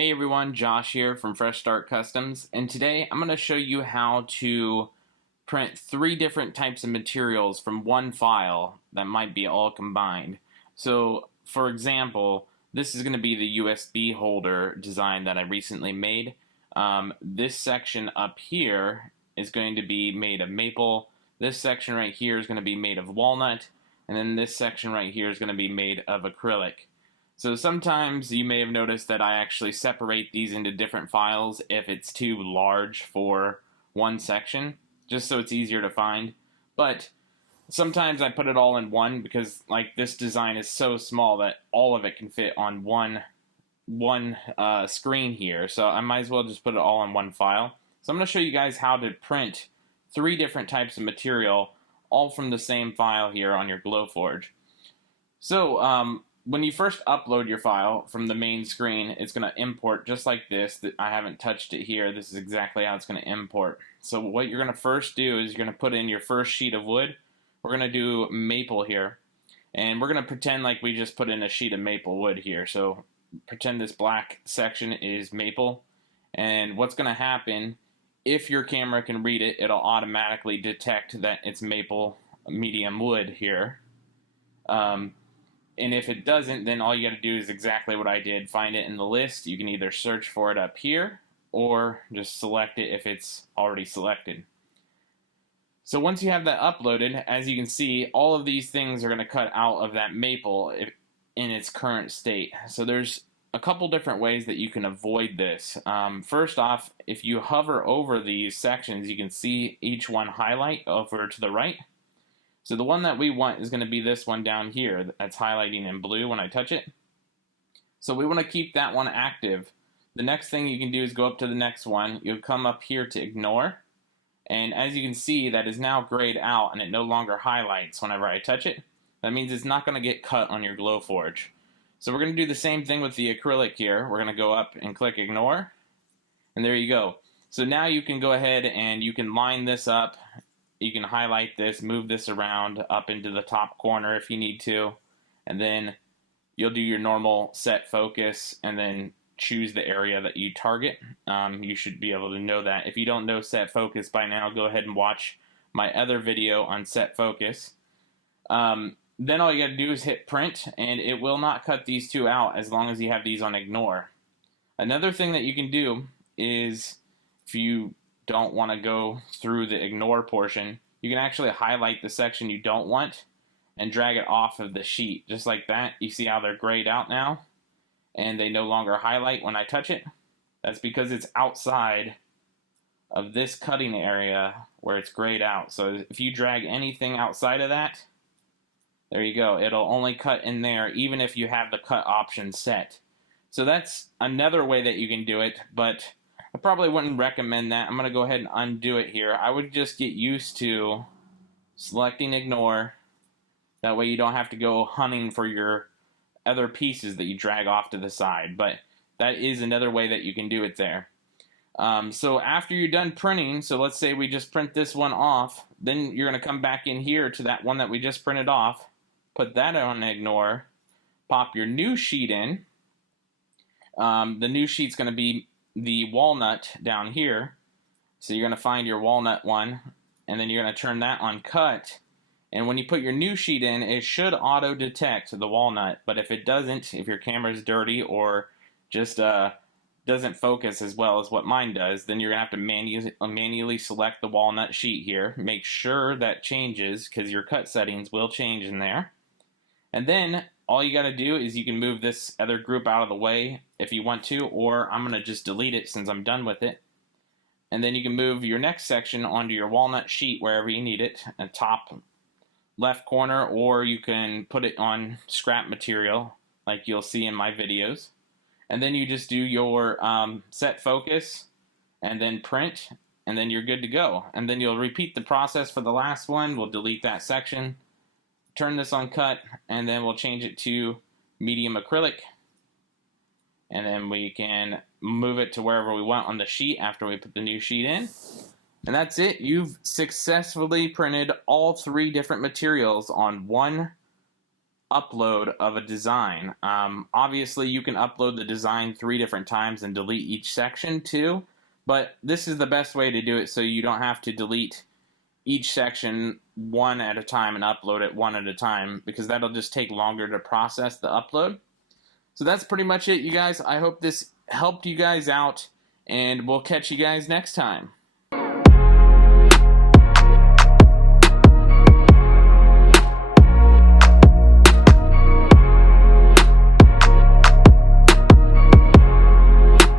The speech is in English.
Hey everyone, Josh here from Fresh Start Customs, and today I'm going to show you how to print 3 different types of materials from one file that might be all combined. So, for example, this is going to be the USB holder design that I recently made. This section up here is going to be made of maple, this section right here is going to be made of walnut, and then this section right here is going to be made of acrylic. So sometimes you may have noticed that I actually separate these into different files if it's too large for one section, just so it's easier to find. But sometimes I put it all in one because like this design is so small that all of it can fit on one screen here. So I might as well just put it all in one file. So I'm going to show you guys how to print 3 different types of material all from the same file here on your Glowforge. So when you first upload your file from the main screen, it's going to import just like this. I haven't touched it here. This is exactly how it's going to import. So what you're going to first do is you're going to put in your first sheet of wood. We're going to do maple here. And we're going to pretend like we just put in a sheet of maple wood here. So pretend this black section is maple. And what's going to happen, if your camera can read it, it'll automatically detect that it's maple medium wood here. And if it doesn't, then all you got to do is exactly what I did. Find it in the list. You can either search for it up here or just select it if it's already selected. So once you have that uploaded, as you can see, all of these things are going to cut out of that maple in its current state. So there's a couple different ways that you can avoid this. First off, if you hover over these sections, you can see each one highlight over to the right. So the one that we want is going to be this one down here that's highlighting in blue when I touch it. So we want to keep that one active. The next thing you can do is go up to the next one. You'll come up here to ignore. And as you can see, that is now grayed out and it no longer highlights whenever I touch it. That means it's not going to get cut on your Glowforge. So we're going to do the same thing with the acrylic here. We're going to go up and click ignore. And there you go. So now you can go ahead and you can line this up. You can highlight this, move this around up into the top corner if you need to, and then you'll do your normal set focus and then choose the area that you target. You should be able to know that. If you don't know set focus by now, go ahead and watch my other video on set focus. Then all you got to do is hit print, and it will not cut these two out as long as you have these on ignore. Another thing that you can do is if you don't want to go through the ignore portion, you can actually highlight the section you don't want and drag it off of the sheet just like that. You see how they're grayed out now and they no longer highlight when I touch it? That's because it's outside of this cutting area where it's grayed out. So if you drag anything outside of that, there you go, it'll only cut in there even if you have the cut option set. So that's another way that you can do it, but I probably wouldn't recommend that. I'm going to go ahead and undo it here. I would just get used to selecting ignore. That way you don't have to go hunting for your other pieces that you drag off to the side. But that is another way that you can do it there. So after you're done printing, so let's say we just print this one off, then you're going to come back in here to that one that we just printed off, put that on ignore, pop your new sheet in. The new sheet's going to be the walnut down here. So you're going to find your walnut one and then you're going to turn that on cut, and when you put your new sheet in, it should auto detect the walnut. But if it doesn't, if your camera's dirty or just doesn't focus as well as what mine does, then you're going to have to manually select the walnut sheet here. Make sure that changes because your cut settings will change in there. And then all you got to do is you can move this other group out of the way if you want to, or I'm going to just delete it since I'm done with it. And then you can move your next section onto your walnut sheet wherever you need it, at top left corner, or you can put it on scrap material like you'll see in my videos. And then you just do your set focus and then print, and then you're good to go. And then you'll repeat the process for the last one. We'll delete that section, turn this on cut, and then we'll change it to medium acrylic, and then we can move it to wherever we want on the sheet after we put the new sheet in. And that's it. You've successfully printed all 3 different materials on one upload of a design. Obviously, you can upload the design 3 different times and delete each section too, but this is the best way to do it so you don't have to delete each section one at a time and upload it one at a time, because that'll just take longer to process the upload. So that's pretty much it, you guys. I hope this helped you guys out, and we'll catch you guys next time.